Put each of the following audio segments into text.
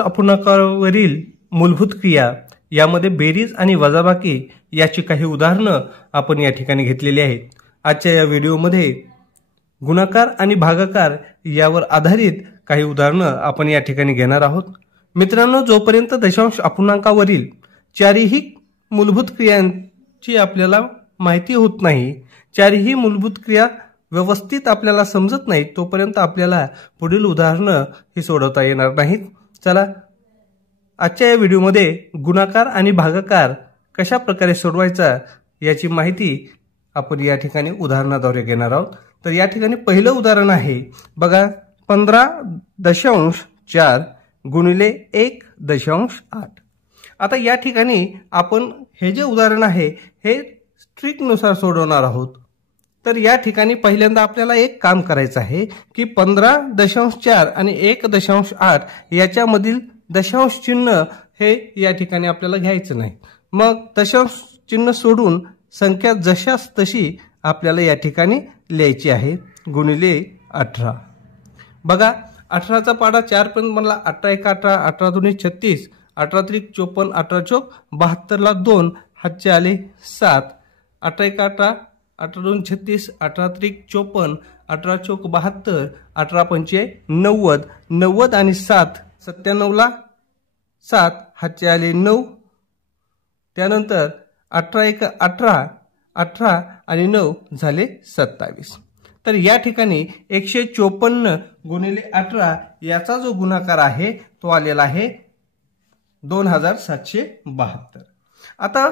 अपूर्णांकावरील मूलभूत क्रिया यामध्ये बेरीज आणि वजाबाकी याची काही उदाहरणं आपण या ठिकाणी घेतलेली आहेत। आजच्या या व्हिडिओमध्ये गुणाकार आणि भागाकार यावर आधारित काही उदाहरणं आपण या ठिकाणी घेणार आहोत। मित्रांनो, जोपर्यंत दशांश अपूर्णांकावरील चारही मूलभूत क्रियांची आपल्याला माहिती होत नाही, चारही मूलभूत क्रिया व्यवस्थित आपल्याला समजत नाही, तोपर्यंत आपल्याला पुढील उदाहरणं ही सोडवता येणार नाहीत। चला, आजच्या या व्हिडिओमध्ये गुणाकार आणि भागाकार कशा प्रकारे सोडवायचा याची माहिती आपण या ठिकाणी उदाहरणाद्वारे घेणार आहोत। तर या ठिकाणी पहिलं उदाहरण आहे बघा, 15.4 गुणिले 1.8। आता या ठिकाणी आपण हे जे उदाहरण आहे हे ट्रिकनुसार सोडवणार आहोत। तर या ठिकाणी पहिल्यांदा आपल्याला एक काम करायचं आहे की 15.4 आणि 1.8 याच्यामधील दशांश चिन्ह हे या ठिकाणी आपल्याला घ्यायचं नाही। मग दशांश चिन्ह सोडून संख्या जशास तशी आपल्याला या ठिकाणी लिहायची आहे, गुणिले 18। बघा, 18चा पाडा 4 पर्यंत म्हणला, 18 × 18, 18 × 2 = 36, 18 × 3 = 54, 18 × 4 = 72 ला 2 हातचे आले 7, 18 × 18, 18 × 2 = 36, 18 × 3 = 54, 18 × 4 = 72, 18 × 5 = 90, 90 आणि 7 97 ला 7 हातचे आले 9। त्यानंतर 18 × 1 = 18, 18 आणि 9 झाले 27। तर या ठिकाणी 154 गुणिले 18 याचा जो गुणाकार आहे तो आलेला आहे 2772। आता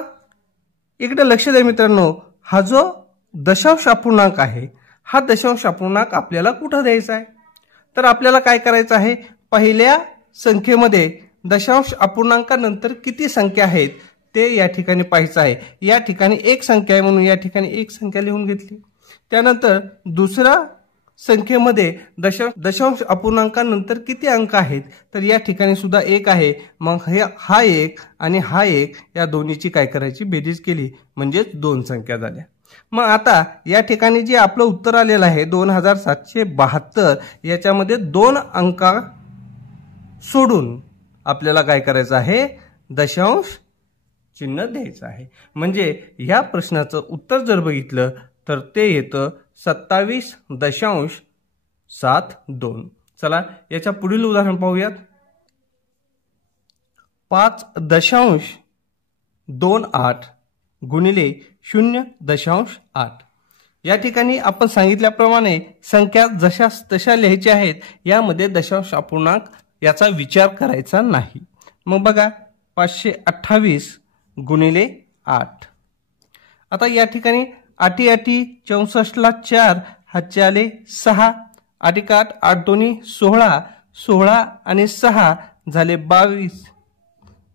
इकडे लक्ष द्या मित्रांनो, हा जो दशांश अपूर्णांक आहे हा दशांश अपूर्णांक आपल्याला कुठे द्यायचा आहे? तर आपल्याला काय करायचं आहे, पहिल्या संख्येमध्ये दशांश अपूर्णांकानंतर किती संख्या आहेत ते या ठिकाणी पाहायचं आहे। या ठिकाणी एक संख्या आहे म्हणून या ठिकाणी एक संख्या लिहून घेतली। त्यानंतर दुसऱ्या संख्येमध्ये दशांश अपूर्णांकानंतर किती अंक आहेत, तर या ठिकाणी सुद्धा एक आहे। मग हा एक आणि हा एक या दोन्हीची काय करायची, बेरीज केली म्हणजे 2 संख्या झाल्या। मग आता या ठिकाणी जे आपलं उत्तर आलेलं आहे 2772 याच्यामध्ये 2 अंक सोडून आपल्याला काय करायचं आहे, दशांश चिन्ह द्यायचं आहे। म्हणजे या प्रश्नाचं उत्तर जर बघितलं तर ते येतं 27.72। चला, याच्या पुढील उदाहरण पाहूयात। 5.28 गुणिले 0.8। या ठिकाणी आपण सांगितल्याप्रमाणे संख्या जशास तशा लिहायच्या आहेत, यामध्ये दशांश अपूर्णांक याचा विचार करायचा नाही। मग बघा, 528 गुणिले 8। आता या ठिकाणी 8 × 64 ला 4 हातचे आले 6, 8 × 8 = 8 × 2 = 16, 16 आणि 6 झाले 22,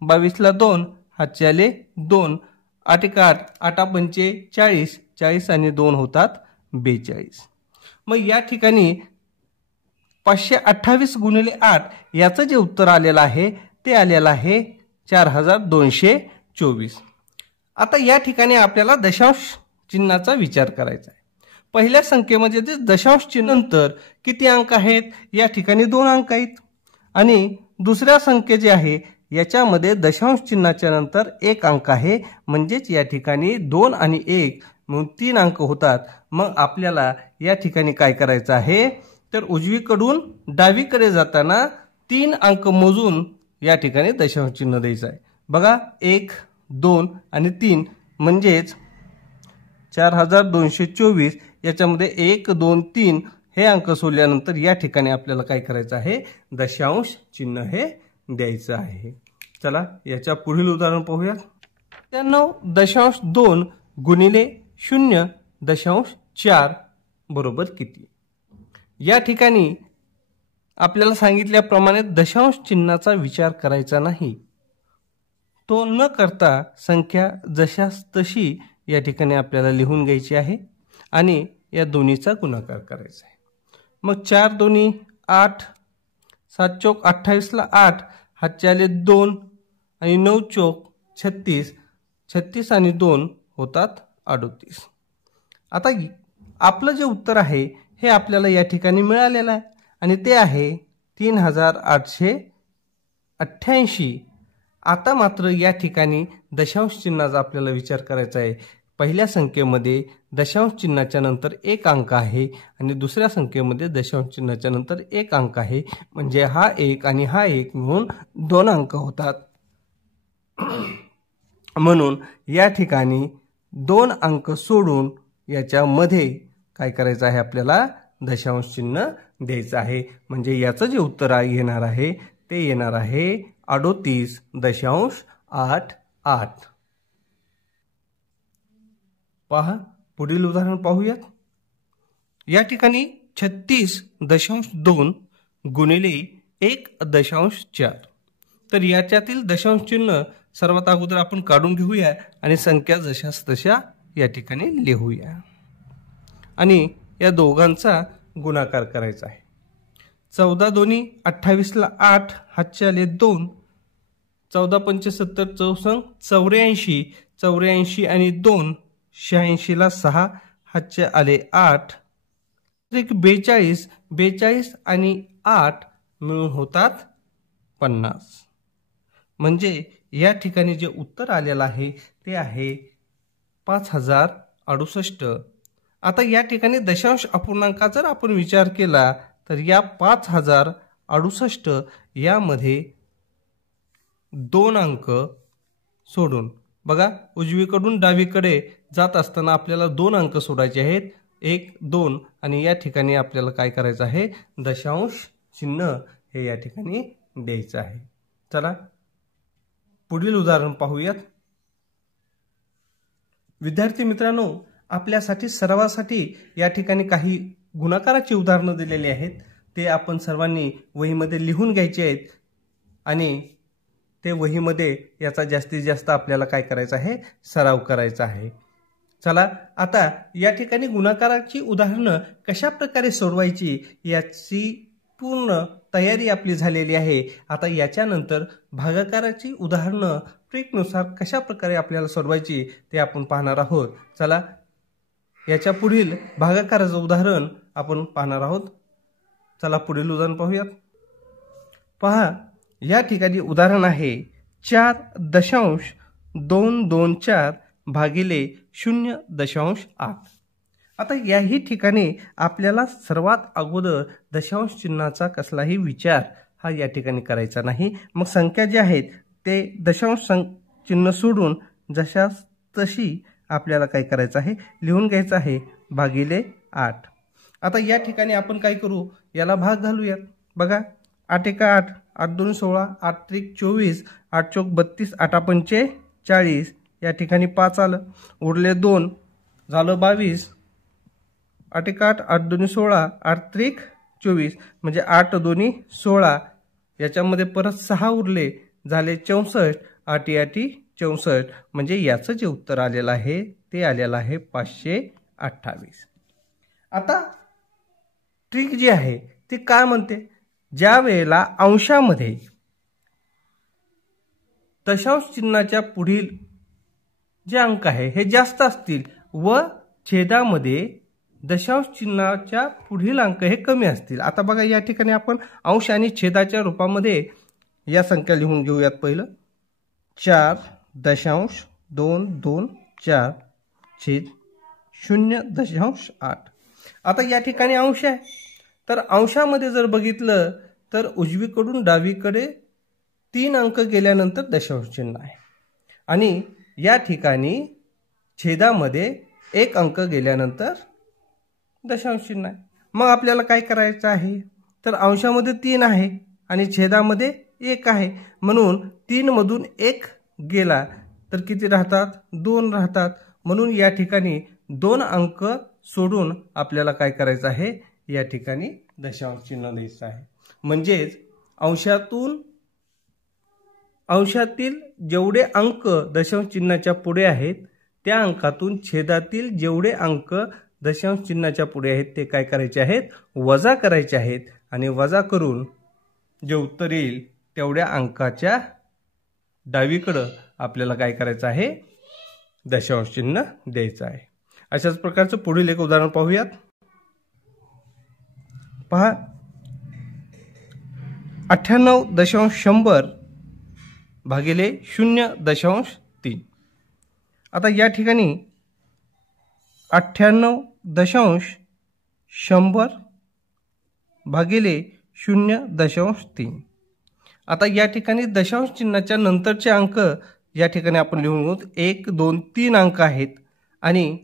22 ला 2 हातचे आले 2, 8 × 8 = 8 × 5 = 40, 40 आणि 2 होतात 42। मग या ठिकाणी 528 गुणिले 8 याचं जे उत्तर आलेलं आहे ते आलेलं आहे 4224। आता या ठिकाणी आपल्याला दशांश चिन्हाचा विचार करायचा आहे। पहिल्या संख्येमध्ये जे दशांश चिन्ह नंतर किती अंक आहेत, या ठिकाणी 2 अंक आहेत। आणि दुसऱ्या संख्ये जी आहे याच्यामध्ये दशांश चिन्हाच्या नंतर 1 अंक आहे, म्हणजेच या ठिकाणी 2 आणि 1 म्हणून 3 अंक होतात। मग आपल्याला या ठिकाणी काय करायचं आहे, तर उजवीकडून डावीकडे जाताना 3 अंक मोजून या ठिकाणी दशांश चिन्ह द्यायचं आहे। बघा, 1, 2 आणि 3 म्हणजेच 4224। याच्यामध्ये 1, 2, 3 हे अंक सोडल्यानंतर या ठिकाणी आपल्याला काय करायचं आहे, दशांश चिन्ह हे द्यायचं आहे। चला, याच्या पुढील उदाहरण पाहूया। 99.2 गुणिले 0.4 बरोबर किती? या ठिकाणी आपल्याला सांगितल्याप्रमाणे दशांश चिन्हाचा विचार करायचा नाही, तो न करता संख्या जशास तशी या ठिकाणी आपल्याला लिहून घ्यायची आहे आणि या दोन्हीचा गुणाकार करायचा आहे। मग 4 × 2 = 8, 7 × 4 = 28 ला 8 हातचे आले 2 आणि 9 × 4 = 36, 36 आणि 2 होतात 38। आता आपलं जे उत्तर आहे हे आपल्याला या ठिकाणी मिळालेलं आहे आणि ते आहे 3888। 88. आता मात्र या ठिकाणी दशांश चिन्हाचा आपल्याला विचार करायचा आहे. पहिल्या संख्येमध्ये दशांश चिन्हाच्या नंतर एक अंक आहे आणि दुसऱ्या संख्येमध्ये दशांश चिन्हाच्या नंतर एक अंक आहे. म्हणजे हा एक आणि हा एक मिळून 2 अंक होतात. म्हणून या ठिकाणी 2 अंक सोडून याच्यामध्ये काय करायचं आहे, आपल्याला दशांश चिन्ह द्यायचं आहे. म्हणजे याचं जे उत्तर येणार आहे ते येणार आहे 38.88. पहा पुढील उदाहरण पाहूयात. या ठिकाणी 36.2 गुणिले 1.4. तर याच्यातील दशांश चिन्ह सर्वात अगोदर आपण काढून घेऊया आणि संख्या जशास तशा या ठिकाणी लिहूया आणि या दोघांचा गुणाकार करायचा आहे. 14 दोन्ही 28 ला 8, हातचे आले 2. 14 पंच 70, 84. 84 आणि 2 86 ला 6, हातचे आले 8. 42. 42 आणि 8 मिळून होतात 50. म्हणजे या ठिकाणी जे उत्तर आलेलं आहे ते आहे 5068. आता या ठिकाणी दशांश अपूर्णांकाचा जर आपण विचार केला तर या 5068 यामध्ये 2 अंक सोडून बघा, उजवीकडून डावीकडे जात असताना आपल्याला 2 अंक सोडायचे आहेत, 1, 2. आणि या ठिकाणी आपल्याला काय करायचं आहे, दशांश चिन्ह हे या ठिकाणी द्यायचं आहे. चला पुढील उदाहरण पाहूयात. विद्यार्थी मित्रांनो, आपल्यासाठी सरावासाठी या ठिकाणी काही गुणाकाराची उदाहरणं दिलेली आहेत. ते आपण सर्वांनी वहीमध्ये लिहून घ्यायचे आहेत आणि ते वहीमध्ये याचा जास्तीत जास्त आपल्याला काय करायचं आहे, सराव करायचा आहे. चला आता या ठिकाणी गुणाकाराची उदाहरणं कशा प्रकारे सोडवायची याची पूर्ण तयारी आपली झालेली आहे. आता याच्यानंतर भागाकाराची उदाहरणं ट्रिकनुसार कशा प्रकारे आपल्याला सोडवायची ते आपण पाहणार आहोत. चला याच्या पुढील भागाकाराचं उदाहरण आपण पाहणार आहोत. चला पुढील उदाहरण पाहूयात. पहा या ठिकाणी उदाहरण आहे 4.224 भागिले 0.8. आता याही ठिकाणी आपल्याला सर्वात अगोदर दशांश चिन्हाचा कसलाही विचार हा या ठिकाणी करायचा नाही. मग संख्या जी आहेत ते दशांश चिन्ह सोडून जशास तशी आपल्याला काय करायचं आहे, लिहून घ्यायचं आहे, भागिले 8. आता या ठिकाणी आपण काय करू, याला भाग घालूयात. बघा 8 एका 8, 8 2 16, 8 त्रिक 24, 8 चौक 32, 8 पंचे 40. या ठिकाणी 5 आलं, उरले 2, झालं 22. 8 एका 8, 8 2 16, 8 त्रिक 24, म्हणजे 8 2 16. याच्यामध्ये परत 6 उरले, झाले 64. 8 8 64. म्हणजे याचं जे उत्तर आलेलं आहे ते आलेलं आहे 528. आता ट्रिक जी आहे ती काय म्हणते, ज्या वेळेला अंशामध्ये दशांश चिन्हाच्या पुढील जे अंक आहे हे जास्त असतील व छेदामध्ये दशांश चिन्हाच्या पुढील अंक हे कमी असतील. आता बघा या ठिकाणी आपण अंश आणि छेदाच्या रूपामध्ये या संख्या लिहून घेऊयात. पहिलं 4.224 छेद 0.8. आता या ठिकाणी अंश आहे, तर अंशामध्ये जर बघितलं तर उजवीकडून डावीकडे 3 अंक गेल्यानंतर दशांश चिन्ह आहे आणि या ठिकाणी छेदामध्ये 1 अंक गेल्यानंतर दशांश चिन्ह आहे. मग आपल्याला काय करायचं आहे, तर अंशामध्ये 3 आहे आणि छेदामध्ये 1 आहे, म्हणून 3 मधून 1 गेला तर किती राहतात, 2 राहतात. म्हणून या ठिकाणी 2 अंक सोडून आपल्याला काय करायचं आहे, या ठिकाणी दशांश चिन्ह द्यायचं आहे. म्हणजेच अंशातील जेवढे अंक दशांश चिन्हाच्या पुढे आहेत त्या अंकातून छेदातील जेवढे अंक दशांश चिन्हाच्या पुढे आहेत ते काय करायचे आहेत, वजा करायचे आहेत आणि वजा करून जे उत्तर येईल तेवढ्या अंकाच्या डावीकडं आपल्याला काय करायचं आहे, दशांश चिन्ह द्यायचं आहे. अशाच प्रकारचं पुढील एक उदाहरण पाहूयात. पहा 98.100 भागिले 0.3. आता या ठिकाणी 98.100 भागिले 0.3. आता या ठिकाणी दशांश चिन्हाच्या नंतरचे अंक या ठिकाणी आपण लिहून घेऊ. 1, 2, 3 अंक आहेत आणि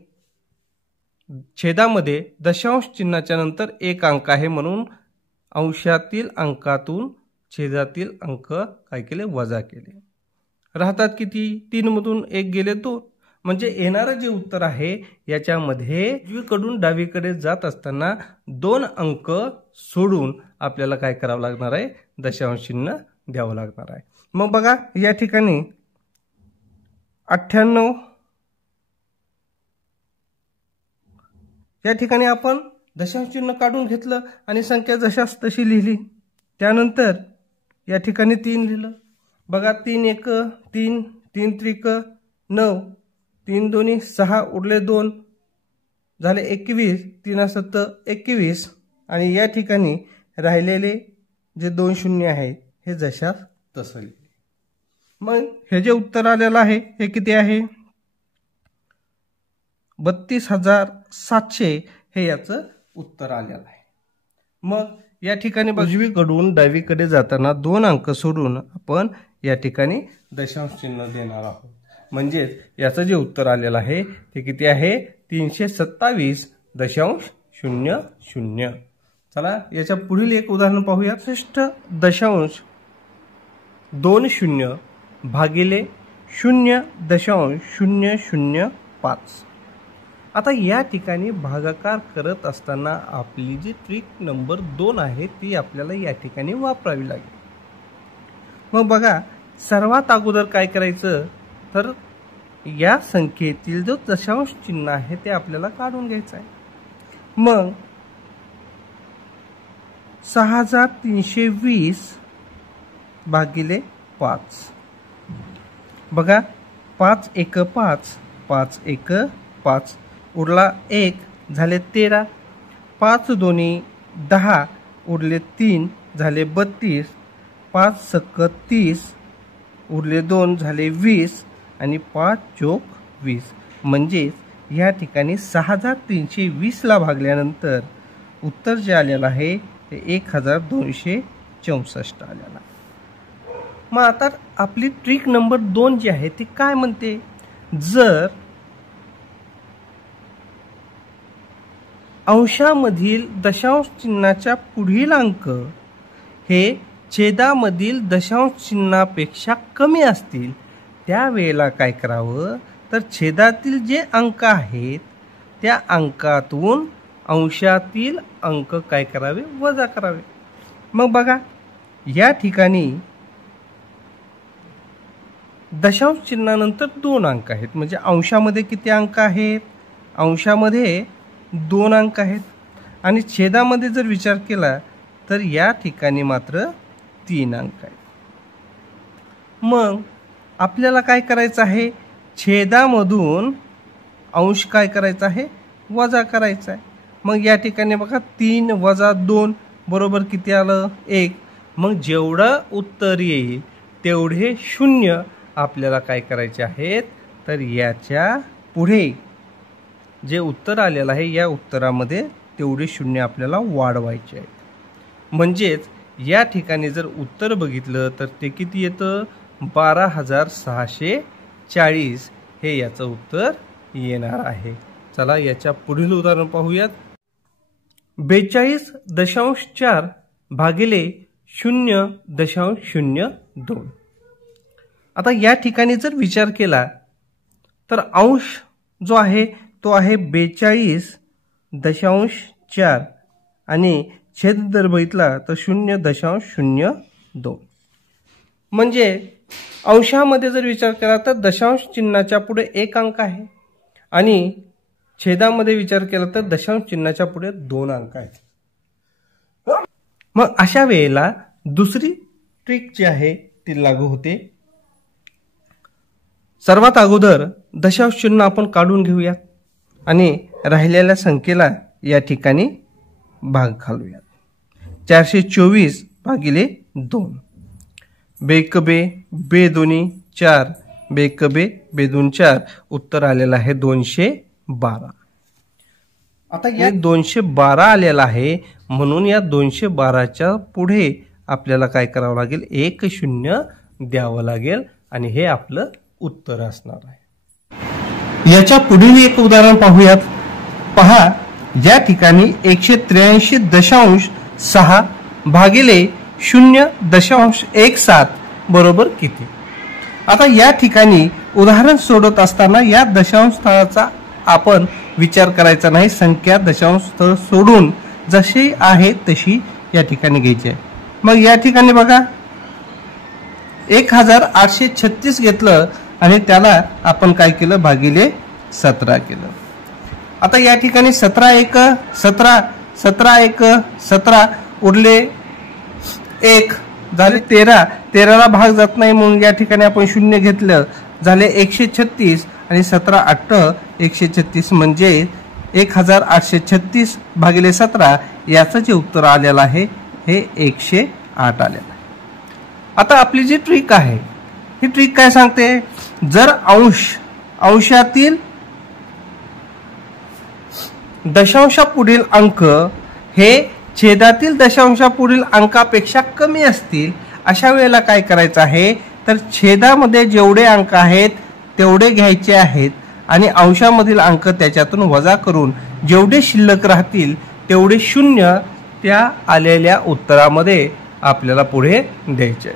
छेदामध्ये दशांश चिन्हाच्या नंतर एक अंक आहे, म्हणून अंशातील अंकातून छेदातील अंक काय केले, वजा केले. राहतात किती, 3 मधून 1 गेले 2. म्हणजे येणारं जे उत्तर आहे याच्यामध्ये उजवीकडून डावीकडे जात असताना 2 अंक सोडून आपल्याला काय करावं लागणार आहे, दशांश चिन्ह द्यावं लागणार आहे. मग बघा या ठिकाणी 98 या ठिकाणी आपण दशांश चिन्ह काढून घेतलं आणि संख्या जशास तशी लिहिली. त्यानंतर या ठिकाणी 3 लिहिलं. बघा 3 1 3, 3 त्रिक 9, 3 दोन्ही 6, उरले 2 झाले 21, 3 7 21 आणि या ठिकाणी राहिलेले जे 2 शून्य आहेत हे जशास तसं लिहिले. मग हे जे उत्तर आलेलं आहे हे किती आहे, 32,700 हे याचं उत्तर आलेलं आहे. मग या ठिकाणी उजवीकडून डावीकडे जाताना 2 अंक सोडून आपण या ठिकाणी दशांश चिन्ह देणार आहोत. म्हणजेच याचं जे उत्तर आलेलं आहे ते किती आहे, 327.00. चला याच्या पुढील एक उदाहरण पाहूया. 66.20 भागिले 0.005. आता या ठिकाणी भागाकार करत असताना आपली जी ट्रिक नंबर 2 आहे ती आपल्याला या ठिकाणी वापरावी लागेल. मग बघा सर्वात अगोदर काय करायचं, तर या संख्येतील जो दशांश चिन्ह आहे ते आपल्याला काढून घ्यायचं आहे. मग 6320 भागिले 5. बघा 5 1 5, 5 1 5, उरला 1 झाले 13, 5 दोन्ही 10, उरले 3 झाले 32, 5 सक 30, उरले 2 झाले 20 आणि 5 + 20. म्हणजेच या ठिकाणी 6320 ला भागल्यानंतर उत्तर जे आलेलं आहे ते 1264 आलेला. मग आता आपली ट्रिक नंबर 2 जी आहे ती काय म्हणते, जर अंशामधील दशांश चिन्हाच्या पुढील अंक हे छेदामधील दशांश चिन्हापेक्षा कमी असतील त्यावेळेला काय करावं, तर छेदातील जे अंक आहेत त्या अंकातून अंशातील अंक काय करावे, वजा करावे. मग बघा या ठिकाणी दशांश चिन्हानंतर 2 अंक आहेत, म्हणजे अंशामध्ये किती अंक आहेत, अंशामध्ये 2 अंक आहेत आणि छेदामध्ये जर विचार केला तर या ठिकाणी मात्र 3 अंक आहेत. मग आपल्याला काय करायचं आहे, छेदामधून अंश काय करायचा आहे, वजा करायचा आहे. मग या ठिकाणी बघा 3 वजा 2 बरोबर किती आलं, 1. मग जेवढं उत्तर येईल तेवढे शून्य आपल्याला काय करायचे आहेत, तर याच्या पुढे जे उत्तर आलेलं आहे या उत्तरामध्ये तेवढे शून्य आपल्याला वाढवायचे आहेत. म्हणजेच या ठिकाणी जर उत्तर बघितलं तर ते किती येतं, 12,640 हे याचं उत्तर येणार आहे. चला याच्या पुढील उदाहरण पाहूयात. 42.4 भागिले 0.02. आता या ठिकाणी जर विचार केला तर अंश जो आहे तो आहे 42.4 आणि छेद जर बघितला तर 0.02. म्हणजे अंशामध्ये जर विचार केला तर दशांश चिन्हाच्या पुढे 1 अंक आहे आणि छेदामध्ये विचार केला तर दशांश चिन्हाच्या पुढे 2 अंक आहेत. मग अशा वेळेला दुसरी ट्रिक जी आहे ती लागू होते. सर्वात अगोदर दशांश चिन्ह आपण काढून घेऊयात आणि राहिलेल्या संख्येला या ठिकाणी भाग घालूयात. 424 भागिले 2. बेकबे बेदोनी 4 बेकबे बेदून 4 उत्तर आलेलं आहे 212. आता या 212 आलेला आहे म्हणून या 212च्या पुढे आपल्याला काय करावं लागेल 10 द्यावं लागेल आणि हे आपलं उत्तर असणार आहे. याच्या पुढील एक उदाहरण पाहूयात. पहा या ठिकाणी 183.6 भागिले 0.17 बरोबर किती. आता या ठिकाणी उदाहरण सोडत असताना या दशांश स्थळाचा आपण विचार करायचा नाही. संख्या दशांश स्थळ सोडून जशी आहे तशी या ठिकाणी घ्यायची आहे. मग या ठिकाणी बघा 1836 घेतलं आणि त्याला आपण काय केलं भागिले 17 केलं. आता या ठिकाणी 17 एक 17 17 एक 17 उरले 1 झाले 13ला भाग जात नाही म्हणून या ठिकाणी आपण 0 घेतलं झाले 136 आणि 17 8 136 म्हणजे 1836 भागिले 17 याचं जे उत्तर आलेलं आहे हे 108 आलेलं आहे. आता आपली जी ट्रिक आहे ही ट्रिक काय सांगते जर अंशातील दशांशापुढील अंक हे छेदातील दशांशापुढील अंकापेक्षा कमी असतील अशा वेळेला काय करायचं आहे तर छेदामध्ये जेवढे अंक आहेत तेवढे घ्यायचे आहेत आणि अंशामधील अंक त्याच्यातून वजा करून जेवढे शिल्लक राहतील तेवढे 0 त्या आलेल्या उत्तरामध्ये आपल्याला पुढे द्यायचे.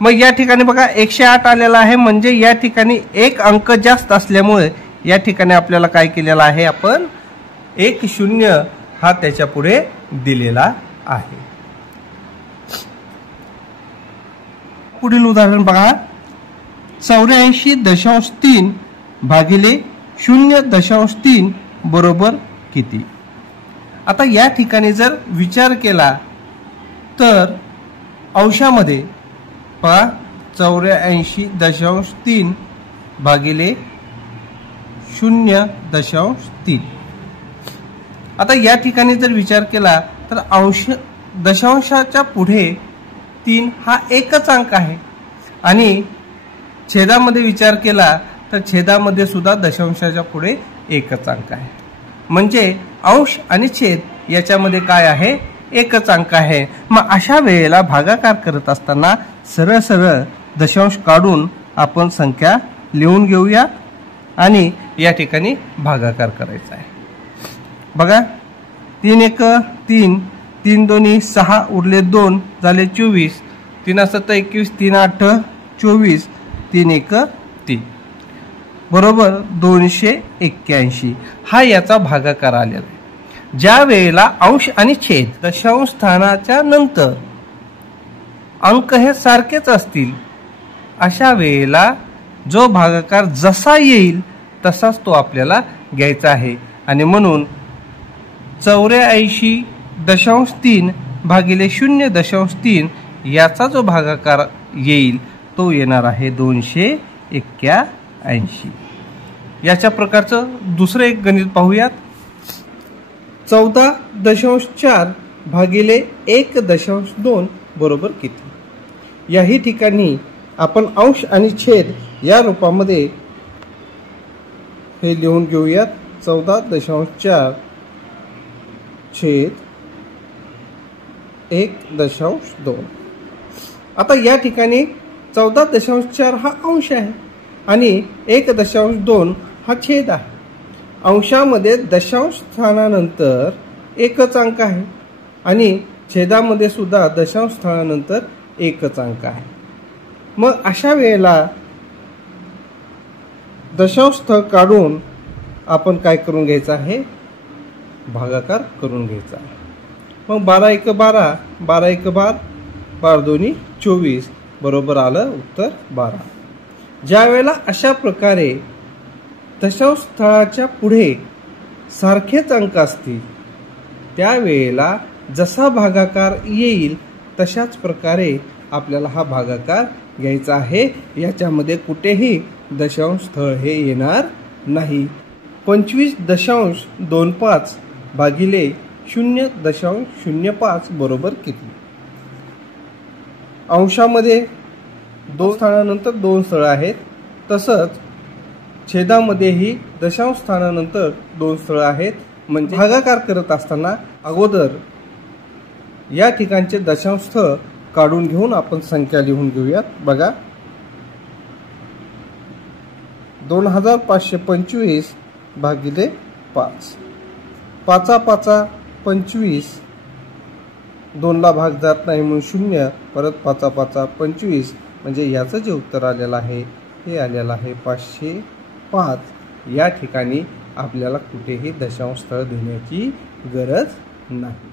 मग या ठिकाणी बघा 108 आलेला आहे म्हणजे या ठिकाणी एक अंक जास्त असल्यामुळे या ठिकाणी आपल्याला काय केलेलं आहे आपण 10 हा त्याच्या पुढे दिलेला आहे. पुढील उदाहरण बघा 84.3 भागिले 0.3 बरोबर किती. आता या ठिकाणी जर विचार केला तर अंशामध्ये पहा 84.3 भागिले 0.3. आता या ठिकाणी जर विचार केला तर दशांशाच्या पुढे 3 हा एकच अंक आहे आणि छेदामध्ये विचार केला तर छेदामध्ये सुद्धा दशांशाच्या पुढे एकच अंक आहे म्हणजे अंश आणि छेद याच्यामध्ये काय आहे एकच अंक आहे. मग अशा वेळेला भागाकार करत असताना सरळ सरळ दशांश काढून आपण संख्या लिहून घेऊया आणि या ठिकाणी भागाकार करायचा आहे. बघा 3 एक 3 3 दोन्ही 6 उरले 2 झाले 24 3 7 21 3 8 24 3 एक 3 बरोबर 281 हा याचा भागाकार आलेला आहे. ज्या वेळेला अंश आणि छेद दशांश स्थानाच्या नंतर अंक हे सारखेच असतील अशा वेळेला जो भागाकार जसा येईल तसाच तो आपल्याला घ्यायचा आहे आणि म्हणून 84.3 भागिले 0.3 याचा जो भागाकार येईल तो येणार आहे 281. याच्या प्रकारचं दुसरं एक गणित पाहूयात 14.4 भागिले 1.2 बरोबर किती. याही ठिकाणी आपण अंश आणि छेद या रूपामध्ये हे लिहून घेऊयात 14.4 छेद 1.2. आता या ठिकाणी 14.4 हा अंश आहे आणि 1.2 हा छेद आहे. अंशामध्ये दशांश स्थानानंतर एकच अंक आहे आणि छेदामध्ये सुद्धा दशांश स्थानानंतर एकच अंक आहे. मग अशा वेळेला दशांश स्थळ काढून आपण काय करून घ्यायचं आहे भागाकार करून घ्यायचा आहे. मग 12 एक 12 12 एक 12 12 दोन्ही 24 बरोबर आलं उत्तर 12. ज्या वेळेला अशा प्रकारे दशांश स्थळाच्या पुढे सारखेच अंक असतील त्यावेळेला जसा भागाकार येईल तशाच प्रकारे आपल्याला हा भागाकार घ्यायचा आहे. याच्यामध्ये कुठेही दशांश स्थळ हे येणार नाही. 25.25 भागिले 0.05 बरोबर किती. अंशामध्ये 2 स्थानानंतर 2 स्थळं आहेत. तसंच छेदामध्येही दशांश स्थानानंतर 2 स्थळं आहेत. म्हणजे भागाकार करत असताना अगोदर या ठिकाणचे दशांश स्थळ काढून घेऊन आपण संख्या लिहून घेऊयात. बघा, 2525 भागिले 5. 5 5 25. 2ला भाग जात नाही म्हणून 0. परत 5 5 25. म्हणजे याचं जे उत्तर आलेलं आहे हे आलेलं आहे 505. या ठिकाणी आपल्याला कुठेही दशांश स्थळ देण्याची गरज नाही.